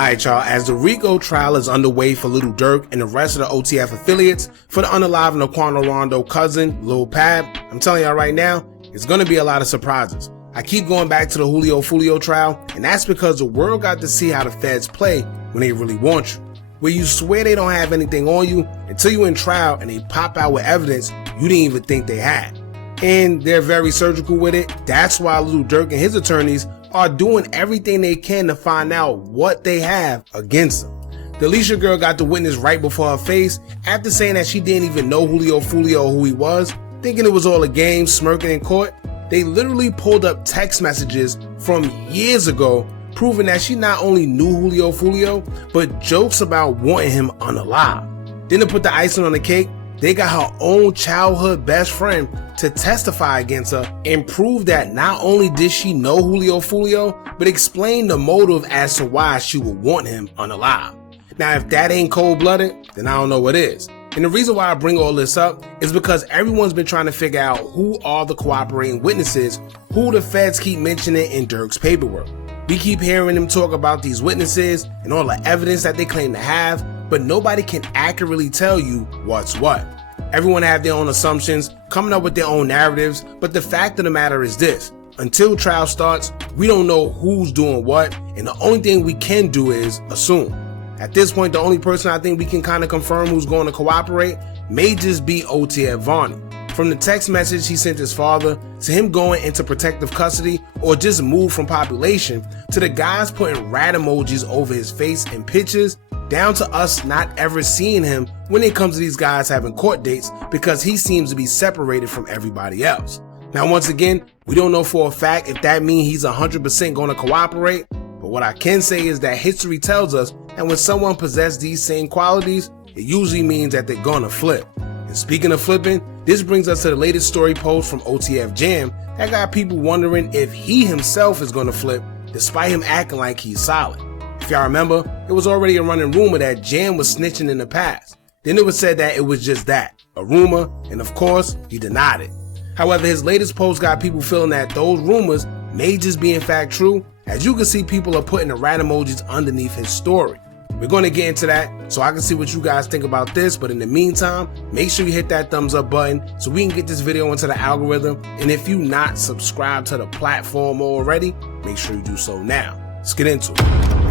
Alright y'all, as the Rico trial is underway for Little Durk and the rest of the OTF affiliates for the unaliving of Quando Rondo cousin, Lil Pab, I'm telling y'all right now, it's gonna be a lot of surprises. I keep going back to the Julio Fulio trial, and that's because the world got to see how the feds play when they really want you. Where you swear they don't have anything on you until you're in trial and they pop out with evidence you didn't even think they had. And they're very surgical with it. That's why Little Durk and his attorneys are doing everything they can to find out what they have against them. The Alicia girl got the witness right before her face after saying that she didn't even know Julio Fulio or who he was, thinking it was all a game, smirking in court. They literally pulled up text messages from years ago proving that she not only knew Julio Fulio, but jokes about wanting him unalive. Then to put the icing on the cake, they got her own childhood best friend to testify against her and prove that not only did she know Julio Fulio, but explain the motive as to why she would want him unalive. Now, if that ain't cold-blooded, then I don't know what is. And the reason why I bring all this up is because everyone's been trying to figure out who are the cooperating witnesses, who the feds keep mentioning in Durk's paperwork. We keep hearing them talk about these witnesses and all the evidence that they claim to have, but nobody can accurately tell you what's what. Everyone have their own assumptions, coming up with their own narratives, but the fact of the matter is this: until trial starts, we don't know who's doing what, and the only thing we can do is assume. At this point, the only person I think we can kind of confirm who's going to cooperate may just be OTF Varney. From the text message he sent his father, to him going into protective custody or just moved from population, to the guys putting rat emojis over his face in pictures, down to us not ever seeing him when it comes to these guys having court dates because he seems to be separated from everybody else. Now, once again, we don't know for a fact if that means he's 100% going to cooperate, but what I can say is that history tells us that when someone possesses these same qualities, it usually means that they're going to flip. And speaking of flipping, this brings us to the latest story post from OTF Jam that got people wondering if he himself is going to flip despite him acting like he's solid. If y'all remember, it was already a running rumor that Jam was snitching in the past. Then it was said that it was just that, a rumor, and of course, he denied it. However, his latest post got people feeling that those rumors may just be in fact true. As you can see, people are putting the rat emojis underneath his story. We're going to get into that so I can see what you guys think about this, but in the meantime, make sure you hit that thumbs up button so we can get this video into the algorithm, and if you not subscribed to the platform already, make sure you do so now. Let's get into it.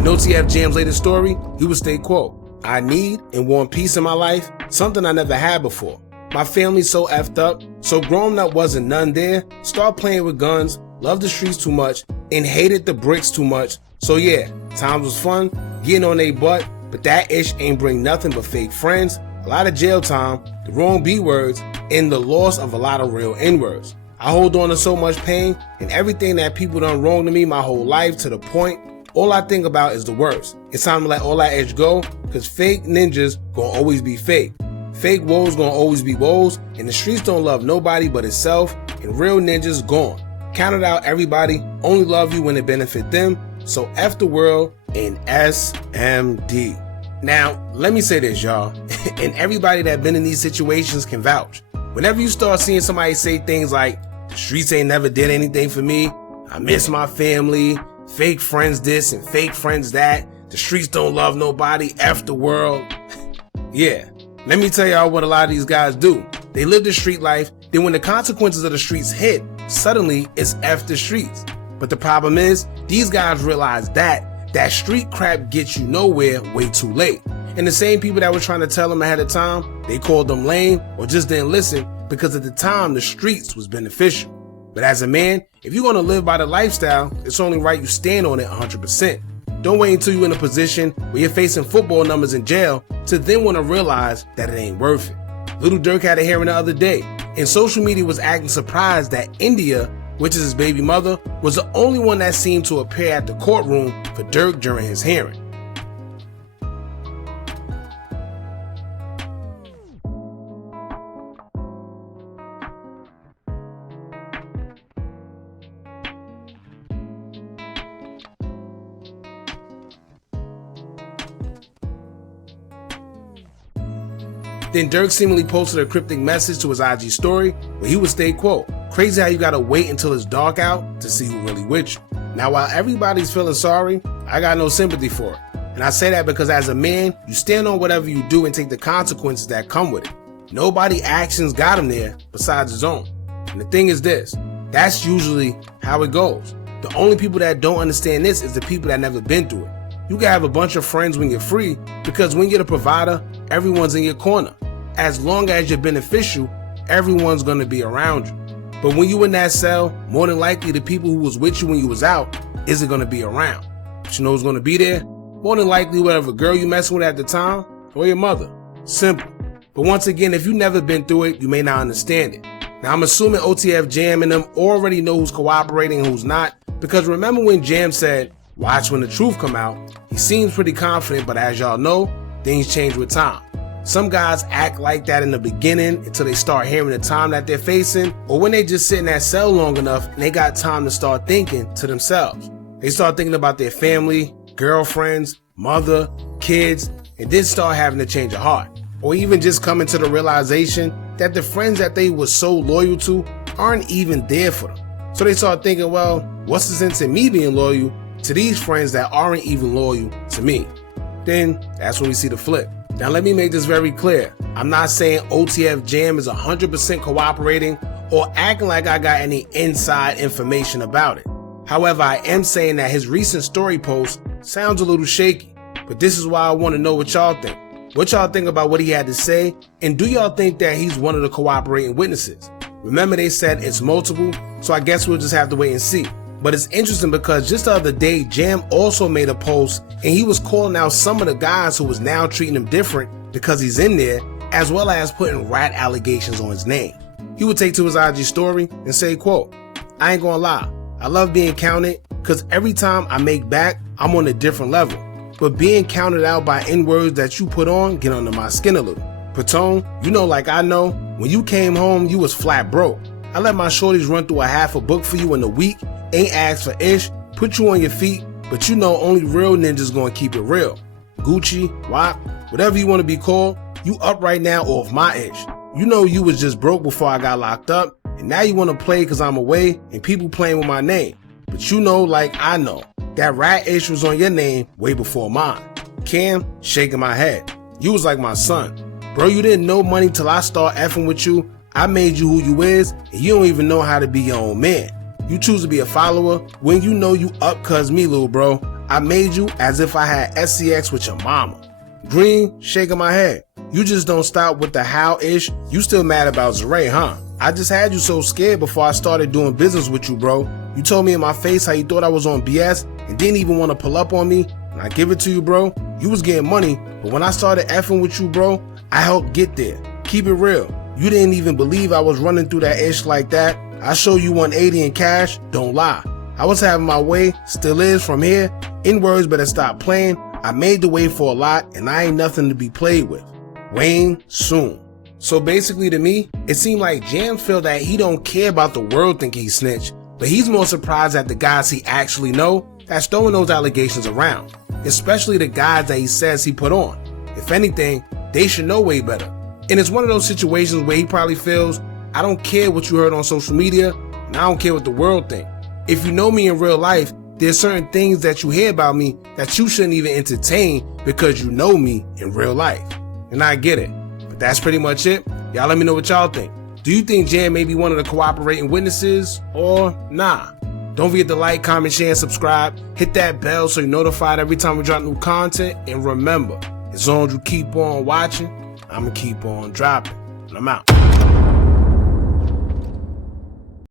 In OTF Jam's latest story, he would state, quote, "I need and want peace in my life, something I never had before. My family's so effed up, so growing up wasn't none there, start playing with guns, loved the streets too much, and hated the bricks too much. So yeah, times was fun, getting on they butt, but that ish ain't bring nothing but fake friends, a lot of jail time, the wrong B words, and the loss of a lot of real N words. I hold on to so much pain and everything that people done wrong to me my whole life to the point all I think about is the worst. It's time to let all that edge go, cause fake ninjas gonna always be fake. Fake woes gonna always be woes, and the streets don't love nobody but itself, and real ninjas gone. Counted out everybody, only love you when it benefit them, so F the world and SMD. Now, let me say this, y'all, and everybody that been in these situations can vouch. Whenever you start seeing somebody say things like, the streets ain't never did anything for me, I miss my family, fake friends this and fake friends that, the streets don't love nobody, F the world. Yeah, let me tell y'all what a lot of these guys do. They live the street life, then when the consequences of the streets hit, suddenly it's F the streets. But the problem is, these guys realize that street crap gets you nowhere way too late. And the same people that were trying to tell them ahead of time, they called them lame or just didn't listen because at the time the streets was beneficial. But as a man, if you're gonna live by the lifestyle, it's only right you stand on it 100%. Don't wait until you're in a position where you're facing football numbers in jail to then want to realize that it ain't worth it. Little Durk had a hearing the other day, and social media was acting surprised that India, which is his baby mother, was the only one that seemed to appear at the courtroom for Durk during his hearing. Then Durk seemingly posted a cryptic message to his IG story where he would state, quote, "Crazy how you gotta wait until it's dark out to see who really with you." Now, while everybody's feeling sorry, I got no sympathy for it. And I say that because as a man, you stand on whatever you do and take the consequences that come with it. Nobody's actions got him there besides his own. And the thing is this, that's usually how it goes. The only people that don't understand this is the people that never been through it. You can have a bunch of friends when you're free because when you're the provider, everyone's in your corner. As long as you're beneficial, everyone's going to be around you. But when you in that cell, more than likely the people who was with you when you was out isn't going to be around. But you know who's going to be there? More than likely whatever girl you messing with at the time or your mother. Simple. But once again, if you never been through it, you may not understand it. Now I'm assuming OTF Jam and them already know who's cooperating and who's not, because remember when Jam said, "Watch when the truth come out," he seems pretty confident, but as y'all know, things change with time. Some guys act like that in the beginning until they start hearing the time that they're facing, or when they just sit in that cell long enough and they got time to start thinking to themselves. They start thinking about their family, girlfriends, mother, kids, and then start having to change of heart. Or even just coming to the realization that the friends that they were so loyal to aren't even there for them. So they start thinking, well, what's the sense in me being loyal to these friends that aren't even loyal to me? Then that's when we see the flip. Now let me make this very clear. I'm not saying OTF Jam is 100% cooperating or acting like I got any inside information about it. However, I am saying that his recent story post sounds a little shaky, but this is why I want to know what y'all think. What y'all think about what he had to say, and do y'all think that he's one of the cooperating witnesses? Remember they said it's multiple, so I guess we'll just have to wait and see. But it's interesting because just the other day, Jam also made a post and he was calling out some of the guys who was now treating him different because he's in there, as well as putting rat allegations on his name. He would take to his IG story and say, quote, "I ain't gonna lie, I love being counted because every time I make back, I'm on a different level. But being counted out by N-words that you put on get under my skin a little. Patone, you know like I know, when you came home, you was flat broke. I let my shorties run through a half a book for you in a week, ain't asked for ish, put you on your feet, but you know only real ninjas gonna keep it real. Gucci, WAP, whatever you wanna be called, you up right now off my ish. You know you was just broke before I got locked up, and now you wanna play cause I'm away and people playing with my name. But you know like I know, that rat ish was on your name way before mine. Cam, shaking my head. You was like my son. Bro, you didn't know money till I start effing with you. I made you who you is, and you don't even know how to be your own man. You choose to be a follower when you know you up cuz me, little bro. I made you as if I had SCX with your mama. Green, shaking my head. You just don't stop with the how-ish. You still mad about Zeray, huh? I just had you so scared before I started doing business with you, bro. You told me in my face how you thought I was on BS and didn't even want to pull up on me. And I give it to you, bro. You was getting money, but when I started effing with you, bro, I helped get there. Keep it real. You didn't even believe I was running through that ish like that. I show you 180 in cash, don't lie. I was having my way, still is from here. N-words better stop playing. I made the way for a lot and I ain't nothing to be played with. Wayne, soon. So basically to me, it seemed like Jam feel that he don't care about the world thinking he snitched, but he's more surprised at the guys he actually know that's throwing those allegations around, especially the guys that he says he put on. If anything, they should know way better. And it's one of those situations where he probably feels, I don't care what you heard on social media, and I don't care what the world think. If you know me in real life, there's certain things that you hear about me that you shouldn't even entertain because you know me in real life. And I get it. But that's pretty much it. Y'all let me know what y'all think. Do you think Jam may be one of the cooperating witnesses or nah? Don't forget to like, comment, share, and subscribe. Hit that bell so you're notified every time we drop new content. And remember, as long as you keep on watching, I'm going to keep on dropping. And I'm out.